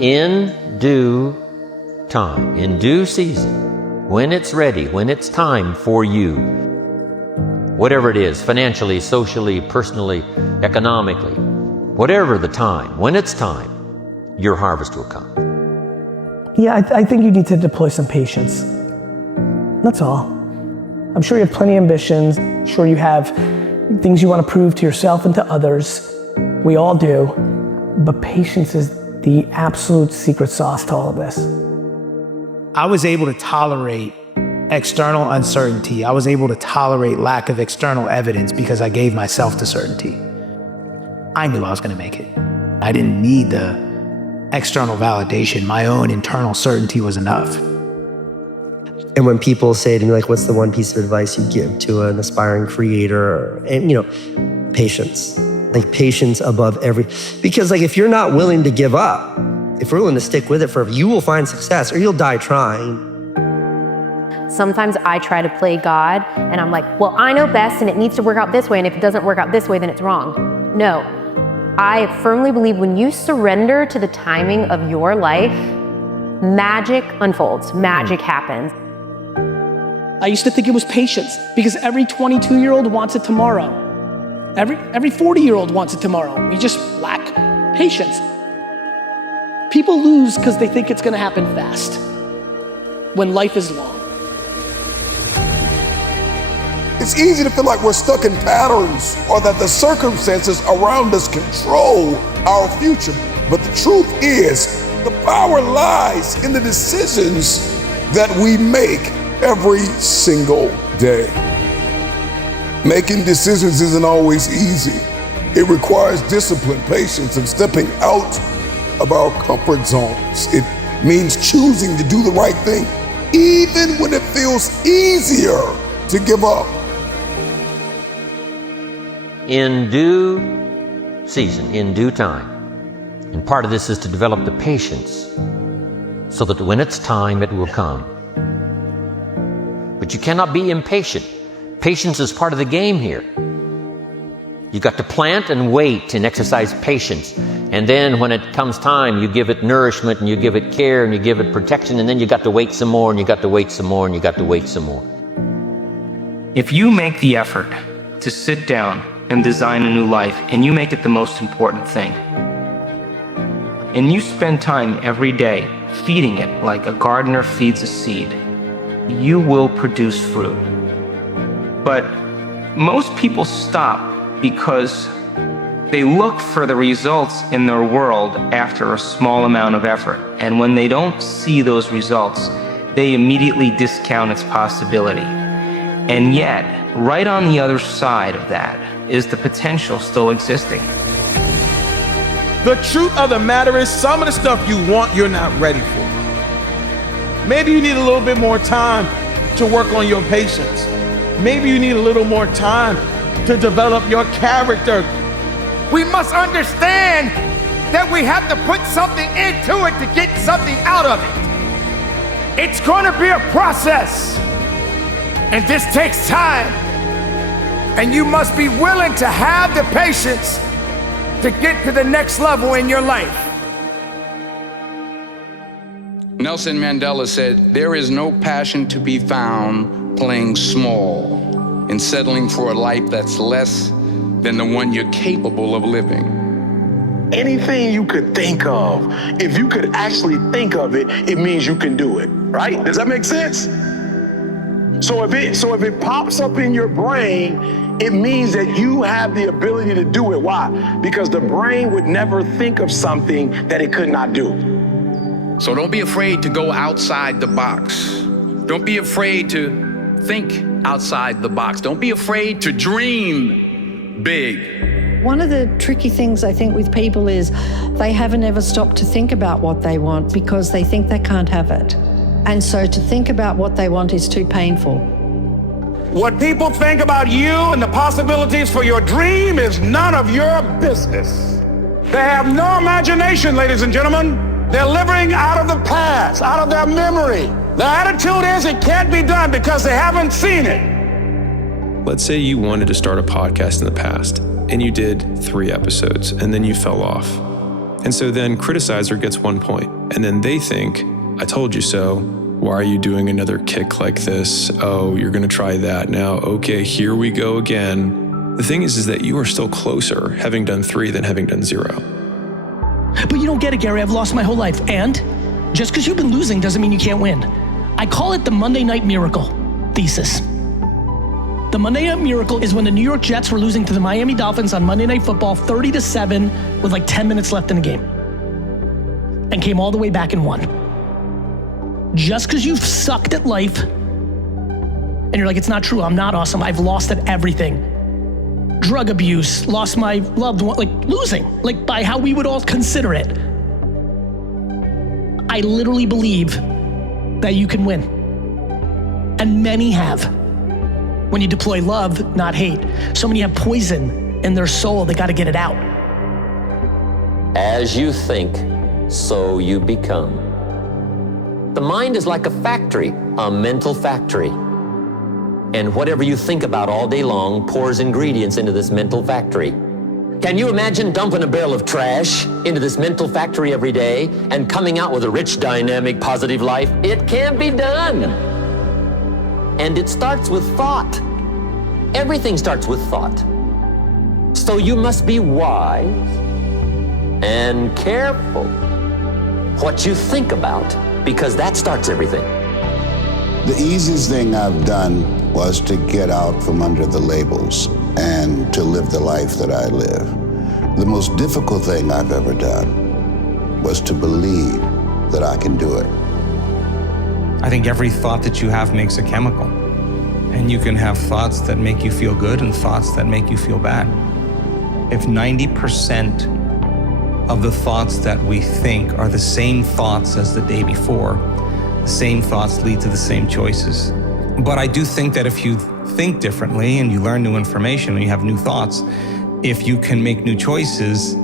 In due time, in due season, when it's ready, when it's time for you, whatever it is, financially, socially, personally, economically, whatever the time, when it's time, your harvest will come. Yeah, I think you need to deploy some patience. That's all. I'm sure you have plenty of ambitions. I'm sure you have things you want to prove to yourself and to others. We all do. But patience is the absolute secret sauce to all of this. I was able to tolerate external uncertainty. I was able to tolerate lack of external evidence because I gave myself the certainty. I knew I was going to make it. I didn't need the external validation. My own internal certainty was enough. And when people say to me, like, what's the one piece of advice you give to an aspiring creator? And, patience. Like, patience above because, like, if you're not willing to give up, if you're willing to stick with it forever, you will find success or you'll die trying. Sometimes I try to play God and I'm like, well, I know best and it needs to work out this way, and if it doesn't work out this way, then it's wrong. No, I firmly believe when you surrender to the timing of your life, magic unfolds, magic happens. I used to think it was patience because every 22-year-old wants it tomorrow. Every 40-year-old wants it tomorrow. We just lack patience. People lose because they think it's going to happen fast when life is long. It's easy to feel like we're stuck in patterns or that the circumstances around us control our future. But the truth is, the power lies in the decisions that we make every single day. Making decisions isn't always easy. It requires discipline, patience, and stepping out of our comfort zones. It means choosing to do the right thing, even when it feels easier to give up. In due season, in due time. And part of this is to develop the patience so that when it's time, it will come. But you cannot be impatient. Patience is part of the game here. You've got to plant and wait and exercise patience. And then when it comes time, you give it nourishment and you give it care and you give it protection, and then you got to wait some more and you got to wait some more and you got to wait some more. If you make the effort to sit down and design a new life, and you make it the most important thing, and you spend time every day feeding it like a gardener feeds a seed, you will produce fruit. But most people stop because they look for the results in their world after a small amount of effort. And when they don't see those results, they immediately discount its possibility. And yet, right on the other side of that is the potential still existing. The truth of the matter is, some of the stuff you want, you're not ready for. Maybe you need a little bit more time to work on your patience. Maybe you need a little more time to develop your character. We must understand that we have to put something into it to get something out of it. It's going to be a process, and this takes time. And you must be willing to have the patience to get to the next level in your life. Nelson Mandela said, "There is no passion to be found playing small and settling for a life that's less than the one you're capable of living." Anything you could think of, if you could actually think of it, it means you can do it, right? Does that make sense? So if it pops up in your brain, it means that you have the ability to do it. Why? Because the brain would never think of something that it could not do. So don't be afraid to go outside the box. Don't be afraid to think outside the box. Don't be afraid to dream big. One of the tricky things I think with people is they haven't ever stopped to think about what they want because they think they can't have it. And so to think about what they want is too painful. What people think about you and the possibilities for your dream is none of your business. They have no imagination, ladies and gentlemen. They're living out of the past, out of their memory. Their attitude is it can't be done because they haven't seen it. Let's say you wanted to start a podcast in the past and you did 3 episodes and then you fell off. And so then criticizer gets 1 point. And then they think, I told you so. Why are you doing another kick like this? Oh, you're going to try that now. Okay, here we go again. The thing is that you are still closer having done 3 than having done 0. But you don't get it, Gary. I've lost my whole life. And just because you've been losing doesn't mean you can't win. I call it the Monday Night Miracle thesis. The Monday Night Miracle is when the New York Jets were losing to the Miami Dolphins on Monday Night Football 30-7 with like 10 minutes left in the game and came all the way back and won. Just because you've sucked at life and you're like, it's not true, I'm not awesome, I've lost at everything. Drug abuse, lost my loved one, like losing, like by how we would all consider it. I literally believe that you can win. And many have. When you deploy love, not hate. So many have poison in their soul, they gotta get it out. As you think, so you become. The mind is like a factory, a mental factory. And whatever you think about all day long pours ingredients into this mental factory. Can you imagine dumping a barrel of trash into this mental factory every day and coming out with a rich, dynamic, positive life? It can be done. And it starts with thought. Everything starts with thought. So you must be wise and careful what you think about, because that starts everything. The easiest thing I've done was to get out from under the labels and to live the life that I live. The most difficult thing I've ever done was to believe that I can do it. I think every thought that you have makes a chemical. And you can have thoughts that make you feel good and thoughts that make you feel bad. If 90% of the thoughts that we think are the same thoughts as the day before, the same thoughts lead to the same choices. But I do think that if you think differently and you learn new information and you have new thoughts, if you can make new choices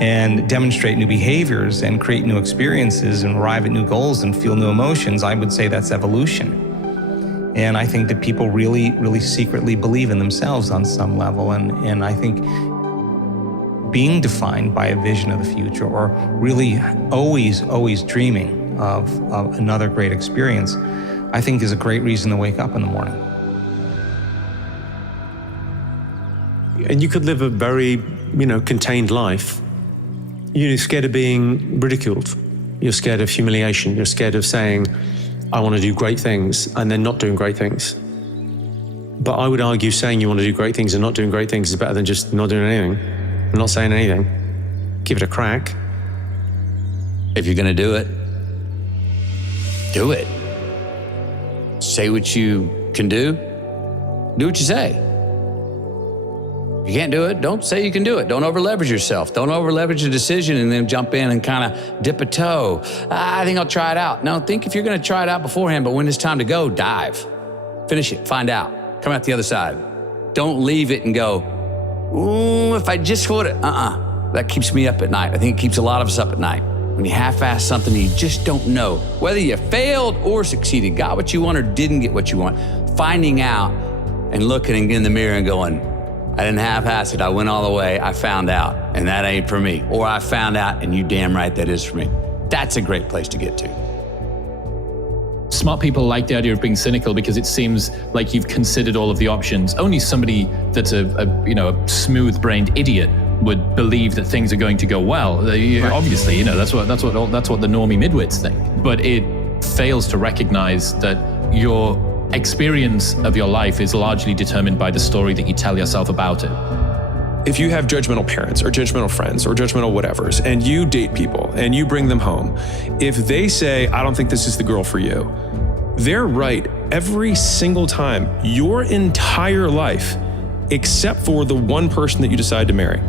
and demonstrate new behaviors and create new experiences and arrive at new goals and feel new emotions, I would say that's evolution. And I think that people really, really secretly believe in themselves on some level. And I think being defined by a vision of the future, or really always dreaming of another great experience, I think is a great reason to wake up in the morning. And you could live a very, contained life. You're scared of being ridiculed. You're scared of humiliation. You're scared of saying, I want to do great things, and then not doing great things. But I would argue saying you want to do great things and not doing great things is better than just not doing anything, not saying anything. Give it a crack. If you're going to do it, do it. Say what you can do. Do what you say. If you can't do it, don't say you can do it. Don't over-leverage yourself. Don't over-leverage a decision and then jump in and kind of dip a toe. I think I'll try it out. No, think if you're going to try it out beforehand, but when it's time to go, dive. Finish it. Find out. Come out the other side. Don't leave it and go, ooh, if I just would have. That keeps me up at night. I think it keeps a lot of us up at night. When you half-ass something and you just don't know whether you failed or succeeded, got what you want or didn't get what you want. Finding out and looking in the mirror and going, I didn't half-ass it, I went all the way, I found out, and that ain't for me. Or I found out, and you damn right that is for me. That's a great place to get to. Smart people like the idea of being cynical because it seems like you've considered all of the options. Only somebody that's a smooth-brained idiot would believe that things are going to go well. Obviously, that's what the normie midwits think. But it fails to recognize that your experience of your life is largely determined by the story that you tell yourself about it. If you have judgmental parents or judgmental friends or judgmental whatevers, and you date people and you bring them home, if they say, I don't think this is the girl for you, they're right every single time, your entire life, except for the one person that you decide to marry.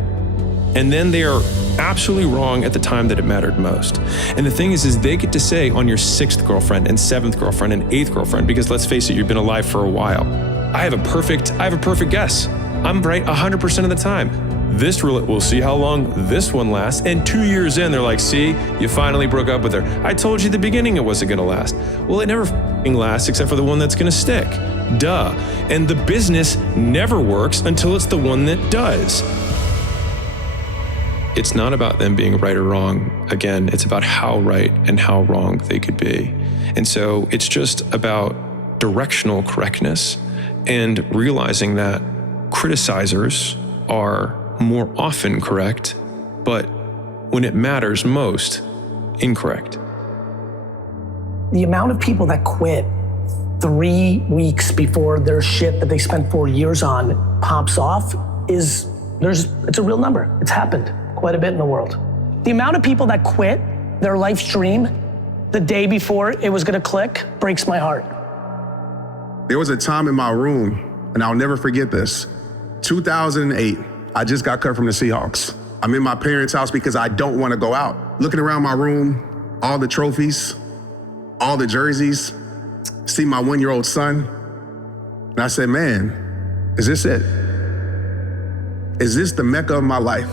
And then they are absolutely wrong at the time that it mattered most. And the thing is they get to say on your 6th girlfriend and 7th girlfriend and 8th girlfriend, because let's face it, you've been alive for a while. I have a perfect guess. I'm right 100% of the time. This roulette, we'll see how long this one lasts. And 2 years in, they're like, see, you finally broke up with her. I told you at the beginning it wasn't gonna last. Well, it never lasts except for the one that's gonna stick. Duh. And the business never works until it's the one that does. it's not about them being right or wrong. Again, it's about how right and how wrong they could be. And so it's just about directional correctness and realizing that criticizers are more often correct, but when it matters most, incorrect. The amount of people that quit 3 weeks before their shit that they spent 4 years on pops off it's a real number. It's happened quite a bit in the world. The amount of people that quit their life's dream the day before it was gonna click breaks my heart. There was a time in my room, and I'll never forget this, 2008, I just got cut from the Seahawks. I'm in my parents' house because I don't want to go out. Looking around my room, all the trophies, all the jerseys, see my 1-year-old son. And I said, man, is this it? Is this the Mecca of my life?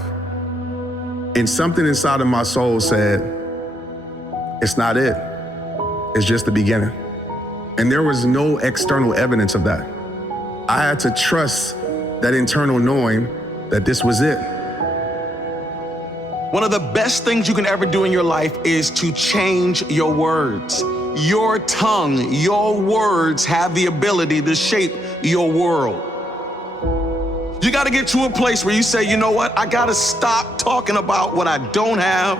And something inside of my soul said, it's not it. It's just the beginning. And there was no external evidence of that. I had to trust that internal knowing that this was it. One of the best things you can ever do in your life is to change your words. Your tongue, your words have the ability to shape your world. You gotta get to a place where you say, you know what? I gotta stop talking about what I don't have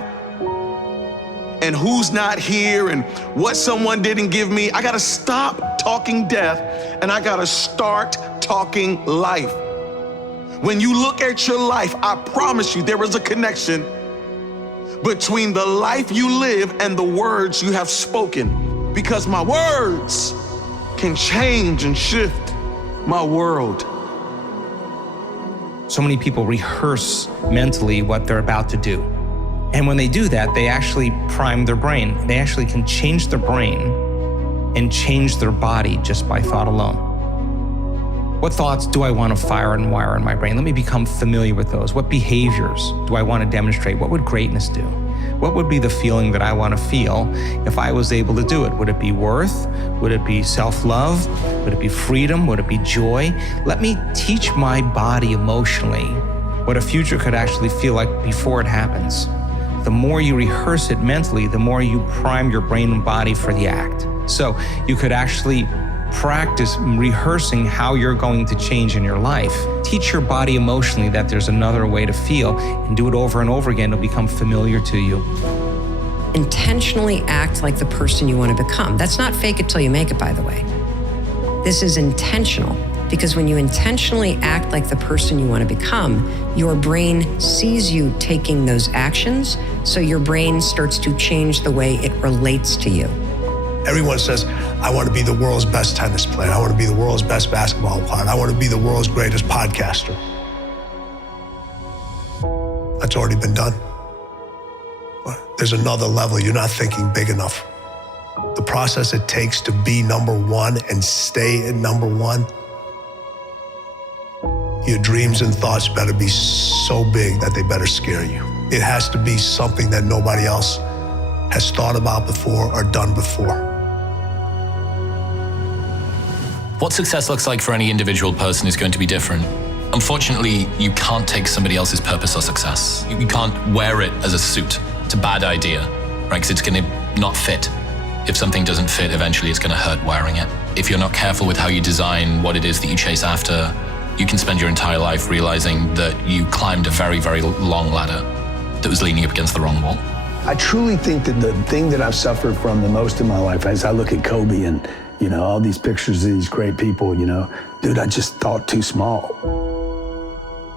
and who's not here and what someone didn't give me. I gotta stop talking death and I gotta start talking life. When you look at your life, I promise you there is a connection between the life you live and the words you have spoken, because my words can change and shift my world. So many people rehearse mentally what they're about to do. And when they do that, they actually prime their brain. They actually can change their brain and change their body just by thought alone. What thoughts do I want to fire and wire in my brain? Let me become familiar with those. What behaviors do I want to demonstrate? What would greatness do? What would be the feeling that I want to feel if I was able to do it? Would it be worth? Would it be self-love? Would it be freedom? Would it be joy? Let me teach my body emotionally what a future could actually feel like before it happens. The more you rehearse it mentally, the more you prime your brain and body for the act. So you could actually practice rehearsing how you're going to change in your life. Teach your body emotionally that there's another way to feel and do it over and over again. It'll become familiar to you. Intentionally act like the person you want to become. That's not fake it till you make it, by the way. This is intentional, because when you intentionally act like the person you want to become, your brain sees you taking those actions, so your brain starts to change the way it relates to you. Everyone says, I want to be the world's best tennis player. I want to be the world's best basketball player. I want to be the world's greatest podcaster. That's already been done. There's another level. You're not thinking big enough. The process it takes to be number one and stay at number one, your dreams and thoughts better be so big that they better scare you. It has to be something that nobody else has thought about before or done before. What success looks like for any individual person is going to be different. Unfortunately, you can't take somebody else's purpose or success. You can't wear it as a suit. It's a bad idea, right? Because it's going to not fit. If something doesn't fit, eventually it's going to hurt wearing it. If you're not careful with how you design what it is that you chase after, you can spend your entire life realizing that you climbed a very, very long ladder that was leaning up against the wrong wall. I truly think that the thing that I've suffered from the most in my life, as I look at Kobe and, you know, all these pictures of these great people, you know, dude, I just thought too small.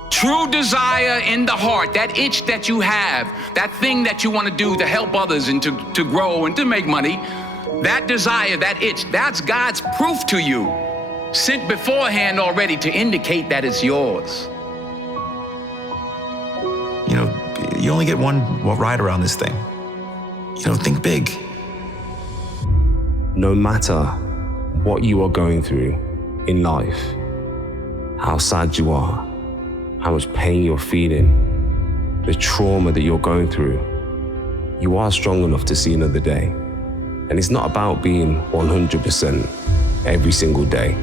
True desire in the heart, that itch that you have, that thing that you want to do to help others and to grow and to make money, that desire, that itch, that's God's proof to you, sent beforehand already to indicate that it's yours. You know, you only get one ride around this thing. You know, think big. No matter what you are going through in life, how sad you are, how much pain you're feeling, the trauma that you're going through, you are strong enough to see another day. And it's not about being 100% every single day.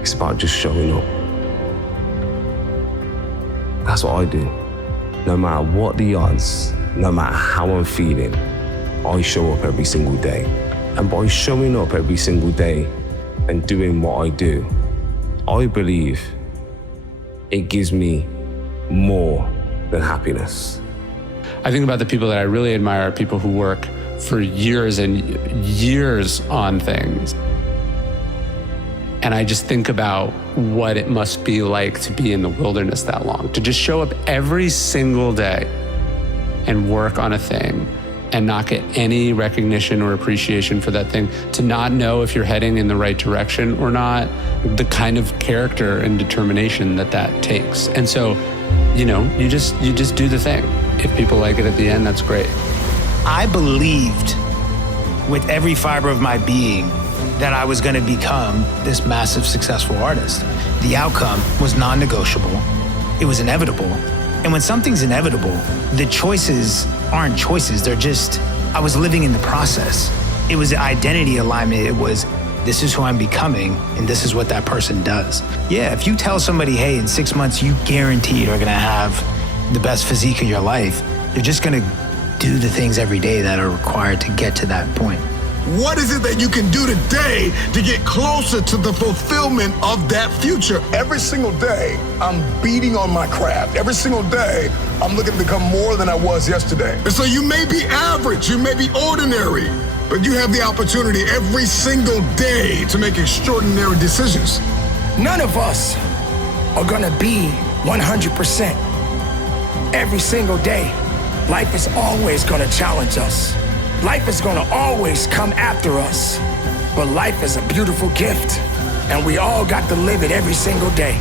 It's about just showing up. That's what I do. no matter what the odds, no matter how I'm feeling, I show up every single day. And by showing up every single day and doing what I do, I believe it gives me more than happiness. I think about the people that I really admire are people who work for years and years on things. And I just think about what it must be like to be in the wilderness that long, to just show up every single day and work on a thing and not get any recognition or appreciation for that thing, to not know if you're heading in the right direction or not, the kind of character and determination that that takes. And so, you know, you just do the thing. If people like it at the end, that's great. I believed with every fiber of my being that I was going to become this massive successful artist. The outcome was non-negotiable. It was inevitable. And when something's inevitable, the choices aren't choices. They're just, I was living in the process. It was the identity alignment. It was, this is who I'm becoming, and this is what that person does. Yeah, if you tell somebody, hey, in 6 months, you guaranteed are gonna have the best physique of your life, you're just gonna do the things every day that are required to get to that point. What is it that you can do today to get closer to the fulfillment of that future? Every single day, I'm beating on my craft. Every single day, I'm looking to become more than I was yesterday. And so you may be average, you may be ordinary, but you have the opportunity every single day to make extraordinary decisions. None of us are gonna be 100% every single day. Life is always gonna challenge us. Life is gonna always come after us. But life is a beautiful gift, and we all got to live it every single day.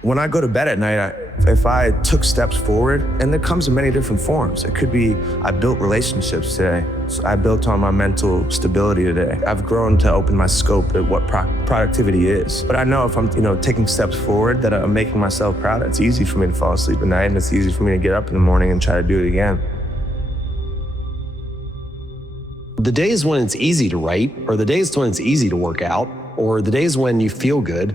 When I go to bed at night, if I took steps forward, and it comes in many different forms. It could be, I built relationships today. So I built on my mental stability today. I've grown to open my scope at what productivity is. But I know if I'm taking steps forward, that I'm making myself proud. It's easy for me to fall asleep at night, and it's easy for me to get up in the morning and try to do it again. The days when it's easy to write, or the days when it's easy to work out, or the days when you feel good,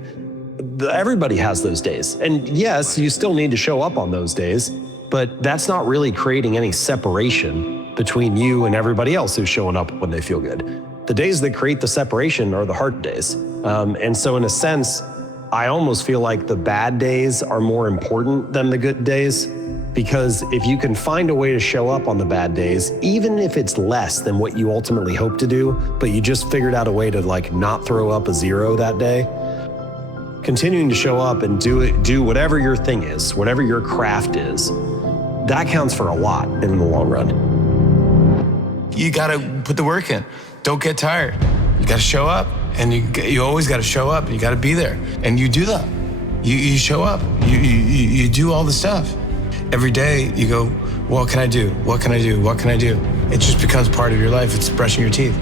everybody has those days. And yes, you still need to show up on those days, but that's not really creating any separation between you and everybody else who's showing up when they feel good. The days that create the separation are the hard days. And so in a sense, I almost feel like the bad days are more important than the good days, because if you can find a way to show up on the bad days, even if it's less than what you ultimately hope to do, but you just figured out a way to not throw up a 0 that day, continuing to show up and do whatever your thing is, whatever your craft is, that counts for a lot in the long run. You gotta put the work in. Don't get tired. You gotta show up, and you always gotta show up. You gotta be there, and you do that. You show up. You do all the stuff. Every day you go, what can I do? What can I do? What can I do? It just becomes part of your life. It's brushing your teeth.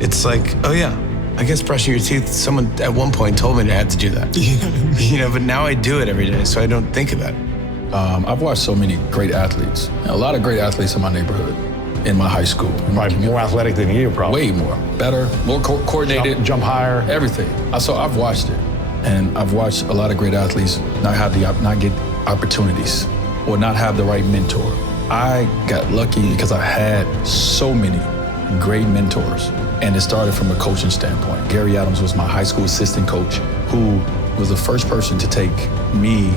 It's like, oh yeah, I guess brushing your teeth, someone at one point told me I had to do that. But now I do it every day, so I don't think about it. I've watched so many great athletes, a lot of great athletes in my neighborhood, in my high school. Probably more athletic than you, probably. Way more, better, more coordinated. Jump higher. Everything. I've watched it, and I've watched a lot of great athletes not get opportunities or not have the right mentor. I got lucky because I had so many great mentors, and it started from a coaching standpoint. Gary Adams was my high school assistant coach, who was the first person to take me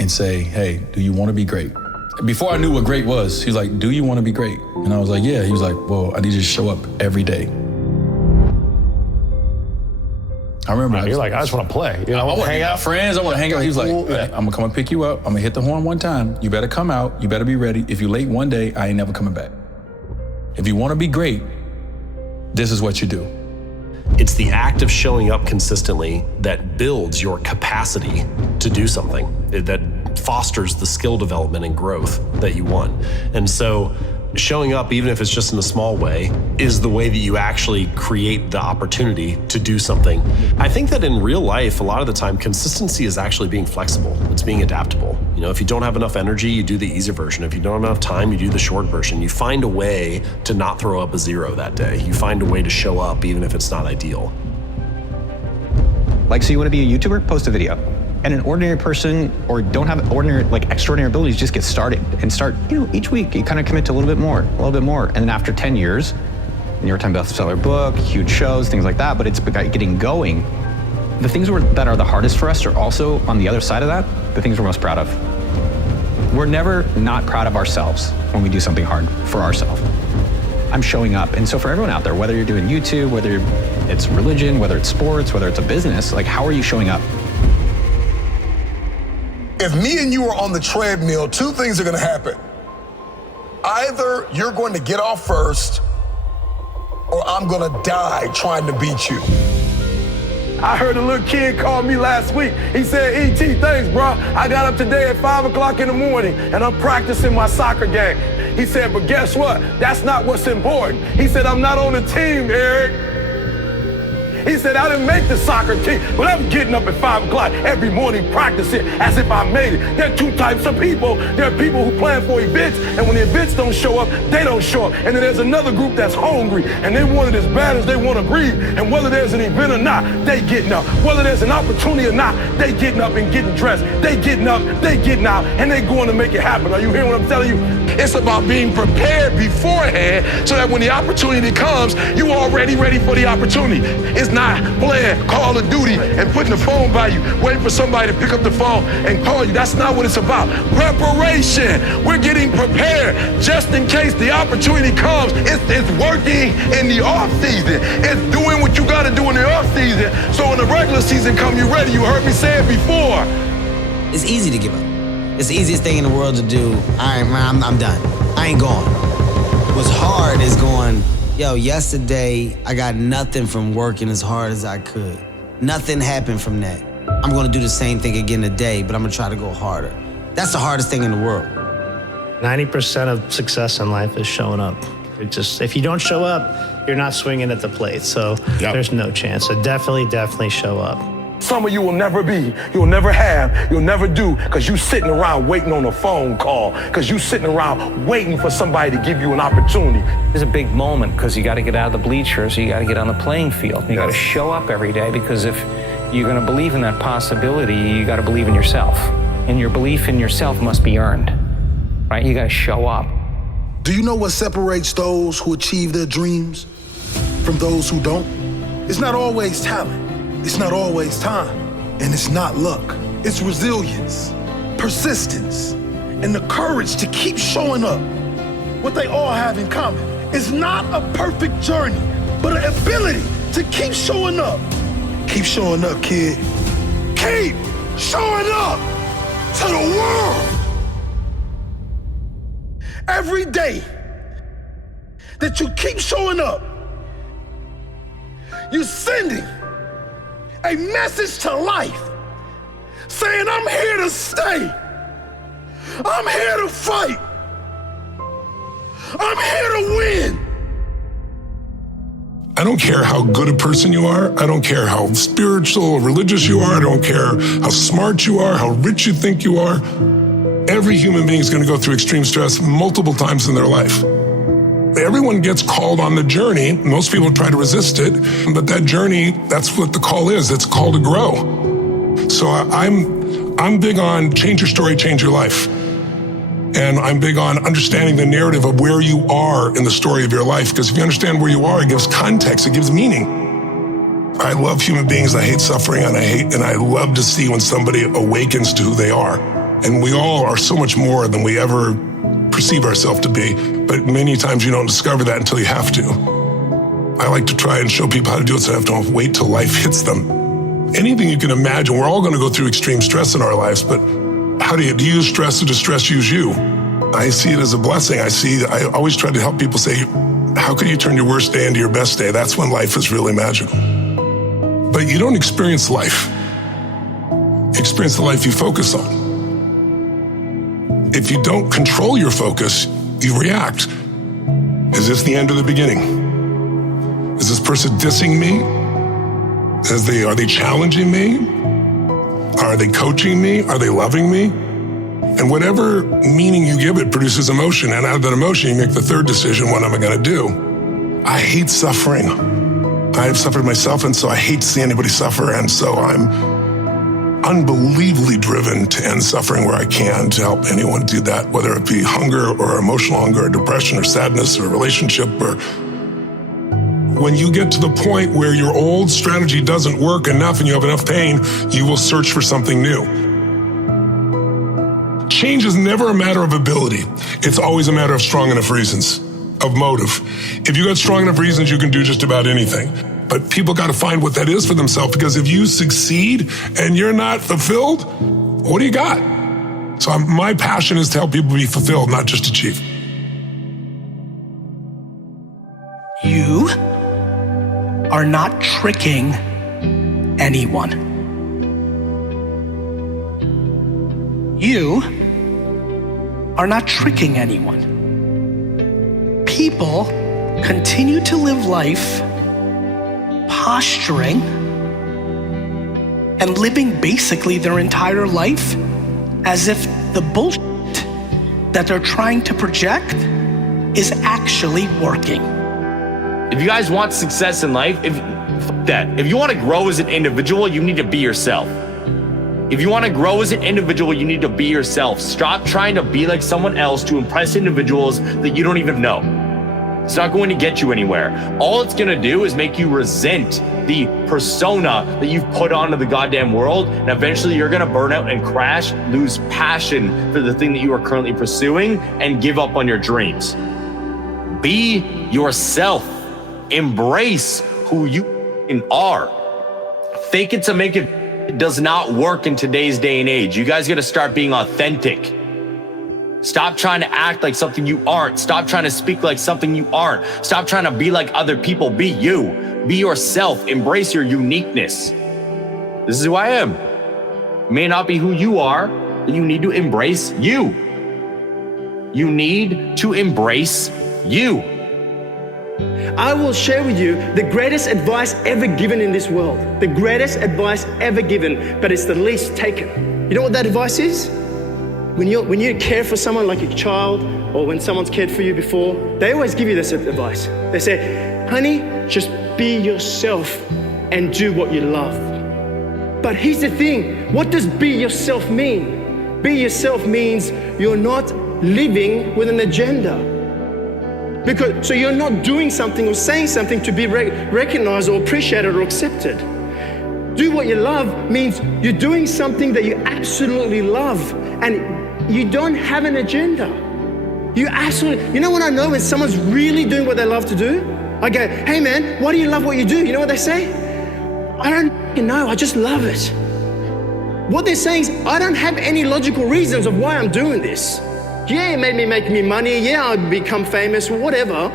and say, hey, do you want to be great? Before I knew what great was, he was like, do you want to be great? And I was like, yeah. He was like, well, I need you to show up every day. I remember. You're like, I just want to play. I want to hang out with friends. I want to hang out. He was like, hey, I'm going to come and pick you up. I'm going to hit the horn one time. You better come out. You better be ready. If you're late one day, I ain't never coming back. If you want to be great, this is what you do. It's the act of showing up consistently that builds your capacity to do something, that fosters the skill development and growth that you want. And so showing up, even if it's just in a small way, is the way that you actually create the opportunity to do something. I think that in real life, a lot of the time, consistency is actually being flexible. It's being adaptable. If you don't have enough energy, you do the easy version. If you don't have enough time, you do the short version. You find a way to not throw up a 0 that day. You find a way to show up, even if it's not ideal. So you want to be a YouTuber? Post a video. And an ordinary person or don't have ordinary, like extraordinary abilities, just get started and start, each week you kind of commit to a little bit more. And then after 10 years, New York Times bestseller book, huge shows, things like that, but it's getting going. The things that are the hardest for us are also on the other side of that, the things we're most proud of. We're never not proud of ourselves when we do something hard for ourselves. I'm showing up. And so for everyone out there, whether you're doing YouTube, whether it's religion, whether it's sports, whether it's a business, like how are you showing up? If me and you are on the treadmill, two things are gonna happen. Either you're going to get off first, or I'm gonna die trying to beat you. I heard a little kid call me last week. He said, E.T., thanks, bro. I got up today at 5 o'clock in the morning and I'm practicing my soccer game. He said, but guess what? That's not what's important. He said, I'm not on the team, Eric. He said, I didn't make the soccer team, but I'm getting up at 5 o'clock every morning practicing as if I made it. There are two types of people. There are people who plan for events, and when the events don't show up, they don't show up. And then there's another group that's hungry, and they want it as bad as they want to breathe. And whether there's an event or not, they getting up. Whether there's an opportunity or not, they getting up and getting dressed. They getting up, they getting out, and they going to make it happen. Are you hearing what I'm telling you? It's about being prepared beforehand so that when the opportunity comes, you already ready for the opportunity. It's not playing Call of Duty and putting the phone by you, waiting for somebody to pick up the phone and call you. That's not what it's about. Preparation. We're getting prepared just in case the opportunity comes. It's working in the off season. It's doing what you got to do in the off season. So when the regular season comes, you're ready. You heard me say it before. It's easy to give up. It's the easiest thing in the world to do. I'm done. I ain't going. What's hard is going, yo, yesterday I got nothing from working as hard as I could. Nothing happened from that. I'm gonna do the same thing again today, but I'm gonna try to go harder. That's the hardest thing in the world. 90% of success in life is showing up. If you don't show up, you're not swinging at the plate. So there's no chance. So definitely show up. Some of you will never be, you'll never have, you'll never do, because you sitting around waiting on a phone call, because you sitting around waiting for somebody to give you an opportunity. It's a big moment because you got to get out of the bleachers, you got to get on the playing field. You got to show up every day, because if you're going to believe in that possibility, you got to believe in yourself. And your belief in yourself must be earned, right? You got to show up. Do you know what separates those who achieve their dreams from those who don't? It's not always talent. It's not always time, and it's not luck. It's resilience, persistence, and the courage to keep showing up. What they all have in common is not a perfect journey, but an ability to keep showing up. Keep showing up, kid. Keep showing up to the world. Every day that you keep showing up, you're sending a message to life saying, I'm here to stay. I'm here to fight. I'm here to win. I don't care how good a person you are. I don't care how spiritual or religious you are. I don't care how smart you are, how rich you think you are. Every human being is going to go through extreme stress multiple times in their life. Everyone gets called on the journey. Most people try to resist it, but that journey, that's what the call is. It's a call to grow. So I'm big on change your story, change your life. And I'm big on understanding the narrative of where you are in the story of your life, because if you understand where you are, it gives context, it gives meaning. I love human beings, I hate suffering, and I love to see when somebody awakens to who they are. And we all are so much more than we ever perceive ourselves to be, but many times you don't discover that until you have to. I like to try and show people how to do it so they have to wait till life hits them. Anything you can imagine, we're all going to go through extreme stress in our lives, but how do you use stress or does stress use you? I see it as a blessing. I always try to help people say, how can you turn your worst day into your best day? That's when life is really magical. But you don't experience life. You experience the life you focus on. If you don't control your focus, you react. Is this the end or the beginning? Is this person dissing me? Are they challenging me? Are they coaching me? Are they loving me? And whatever meaning you give it produces emotion. And out of that emotion, you make the third decision, what am I gonna do? I hate suffering. I have suffered myself, and so I hate to see anybody suffer. And so unbelievably driven to end suffering where I can, to help anyone do that, whether it be hunger or emotional hunger or depression or sadness or relationship. Or when you get to the point where your old strategy doesn't work enough and you have enough pain, you will search for something new. Change is never a matter of ability. It's always a matter of strong enough reasons, of motive. If you got strong enough reasons, you can do just about anything. But people got to find what that is for themselves, because if you succeed and you're not fulfilled, what do you got? So my passion is to help people be fulfilled, not just achieve. You are not tricking anyone. You are not tricking anyone. People continue to live life posturing and living basically their entire life as if the bullshit that they're trying to project is actually working. If you guys want success in life, if you want to grow as an individual, you need to be yourself. If you want to grow as an individual, you need to be yourself. Stop trying to be like someone else to impress individuals that you don't even know. It's not going to get you anywhere. All it's going to do is make you resent the persona that you've put onto the goddamn world, and eventually you're going to burn out and crash, lose passion for the thing that you are currently pursuing, and give up on your dreams. Be yourself. Embrace who you are. Fake it to make it does not work in today's day and age. You guys got to start being authentic. Stop trying to act like something you aren't. Stop trying to speak like something you aren't. Stop trying to be like other people. Be you. Be yourself. Embrace your uniqueness. This is who I am. It may not be who you are, but you need to embrace you. You need to embrace you. I will share with you the greatest advice ever given in this world. The greatest advice ever given, but it's the least taken. You know what that advice is? When you care for someone like a child, or when someone's cared for you before, they always give you this advice. They say, honey, just be yourself and do what you love. But here's the thing, what does be yourself mean? Be yourself means you're not living with an agenda. So you're not doing something or saying something to be recognized or appreciated or accepted. Do what you love means you're doing something that you absolutely love, and you don't have an agenda. You know what I know when someone's really doing what they love to do? I go, hey man, why do you love what you do? You know what they say? I don't know, I just love it. What they're saying is, I don't have any logical reasons of why I'm doing this. Yeah, it made me make me money. Yeah, I'd become famous, whatever.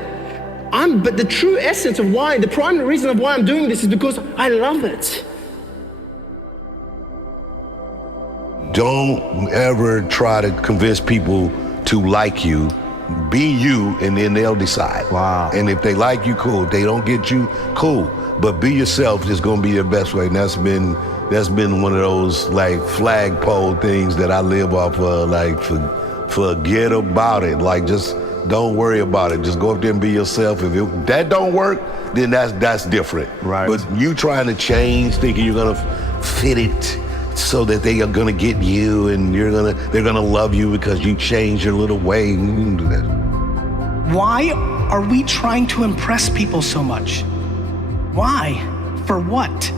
But the true essence of why, the primary reason of why I'm doing this is because I love it. Don't ever try to convince people to like you. Be you, and then they'll decide. Wow. And if they like you, cool. If they don't get you, cool. But be yourself is gonna be your best way. And that's been one of those like flagpole things that I live off of, like forget about it. Like, just don't worry about it. Just go up there and be yourself. If that don't work, then that's different. Right. But you trying to change, thinking you're gonna fit it so that they are gonna get you, and they're gonna love you because you change your little way. You can do that. Why are we trying to impress people so much? Why? For what?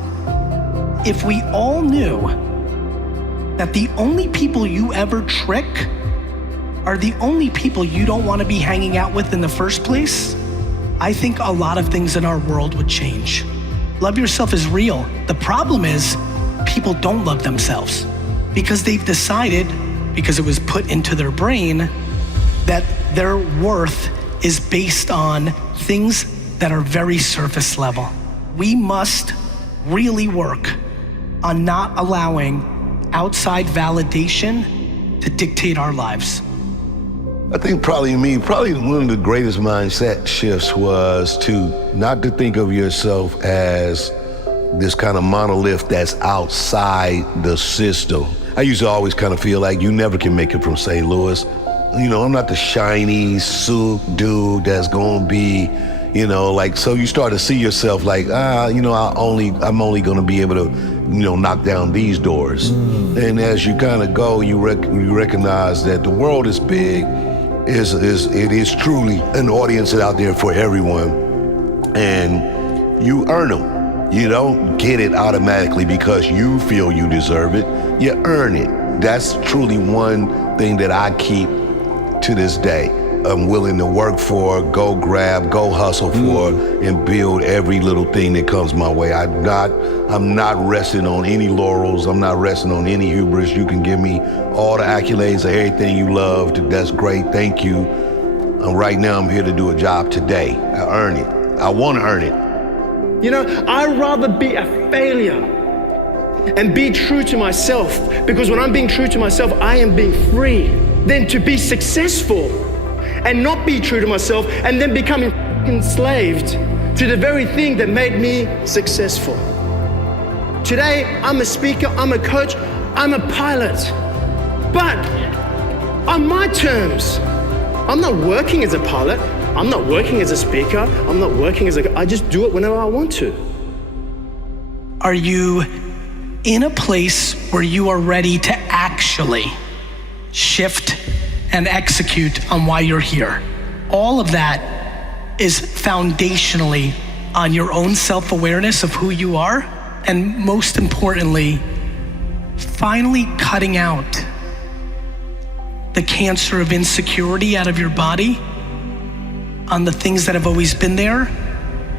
If we all knew that the only people you ever trick are the only people you don't want to be hanging out with in the first place, I think a lot of things in our world would change. Love yourself is real. The problem is people don't love themselves because they've decided, because it was put into their brain, that their worth is based on things that are very surface level. We must really work on not allowing outside validation to dictate our lives. I think probably one of the greatest mindset shifts was not to think of yourself as this kind of monolith that's outside the system. I used to always kind of feel like you never can make it from St. Louis. You know, I'm not the shiny suit dude that's gonna be, so you start to see yourself like, I'm only gonna be able to knock down these doors. And as you kind of go, you recognize that the world is big. It is truly an audience out there for everyone, and you earn them. You don't get it automatically because you feel you deserve it. You earn it. That's truly one thing that I keep to this day. I'm willing to work for, go grab, go hustle for, and build every little thing that comes my way. I'm not resting on any laurels. I'm not resting on any hubris. You can give me all the accolades of everything you loved. That's great. Thank you. Right now, I'm here to do a job today. I earn it. I want to earn it. You know, I'd rather be a failure and be true to myself, because when I'm being true to myself, I am being free, than to be successful and not be true to myself and then become enslaved to the very thing that made me successful. Today, I'm a speaker, I'm a coach, I'm a pilot, but on my terms. I'm not working as a pilot, I'm not working as a speaker, I'm not working as I just do it whenever I want to. Are you in a place where you are ready to actually shift and execute on why you're here? All of that is foundationally on your own self-awareness of who you are, and most importantly, finally cutting out the cancer of insecurity out of your body on the things that have always been there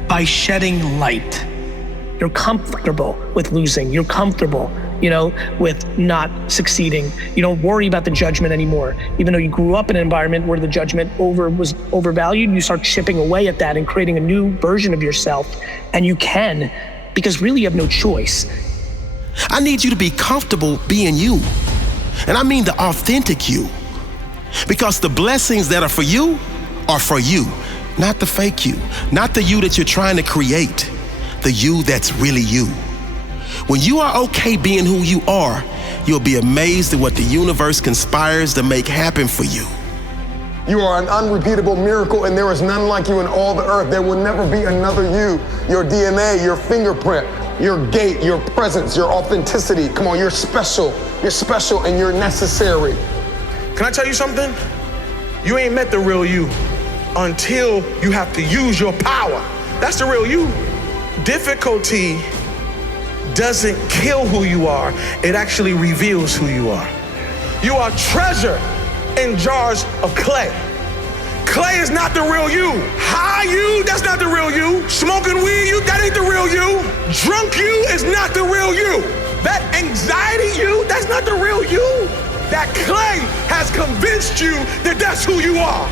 by shedding light. You're comfortable with losing. You're comfortable, with not succeeding. You don't worry about the judgment anymore. Even though you grew up in an environment where the judgment was overvalued, you start chipping away at that and creating a new version of yourself. And you can, because really you have no choice. I need you to be comfortable being you. And I mean the authentic you. Because the blessings that are for you, not the fake you, not the you that you're trying to create, the you that's really you. When you are okay being who you are, you'll be amazed at what the universe conspires to make happen for you. You are an unrepeatable miracle, and there is none like you in all the earth. There will never be another you. Your DNA, your fingerprint, your gait, your presence, your authenticity. Come on, you're special and you're necessary. Can I tell you something? You ain't met the real you until you have to use your power. That's the real you. Difficulty doesn't kill who you are, it actually reveals who you are. You are treasure in jars of clay. Clay is not the real you. High you, that's not the real you. Smoking weed, that ain't the real you. Drunk you is not the real you. That anxiety you, that's not the real you. That clay has convinced you that that's who you are.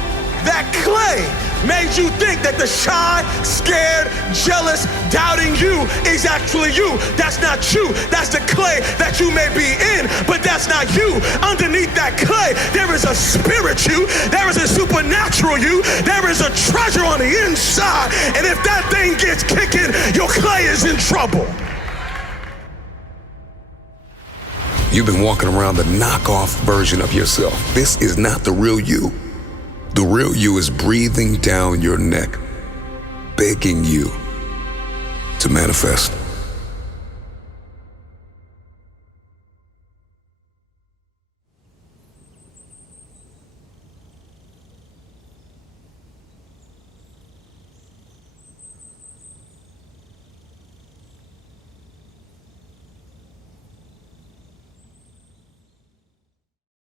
That clay made you think that the shy, scared, jealous, doubting you is actually you. That's not you. That's the clay that you may be in, but that's not you. Underneath that clay, there is a spirit you. There is a supernatural you. There is a treasure on the inside. And if that thing gets kicking, your clay is in trouble. You've been walking around the knockoff version of yourself. This is not the real you. The real you is breathing down your neck, begging you to manifest.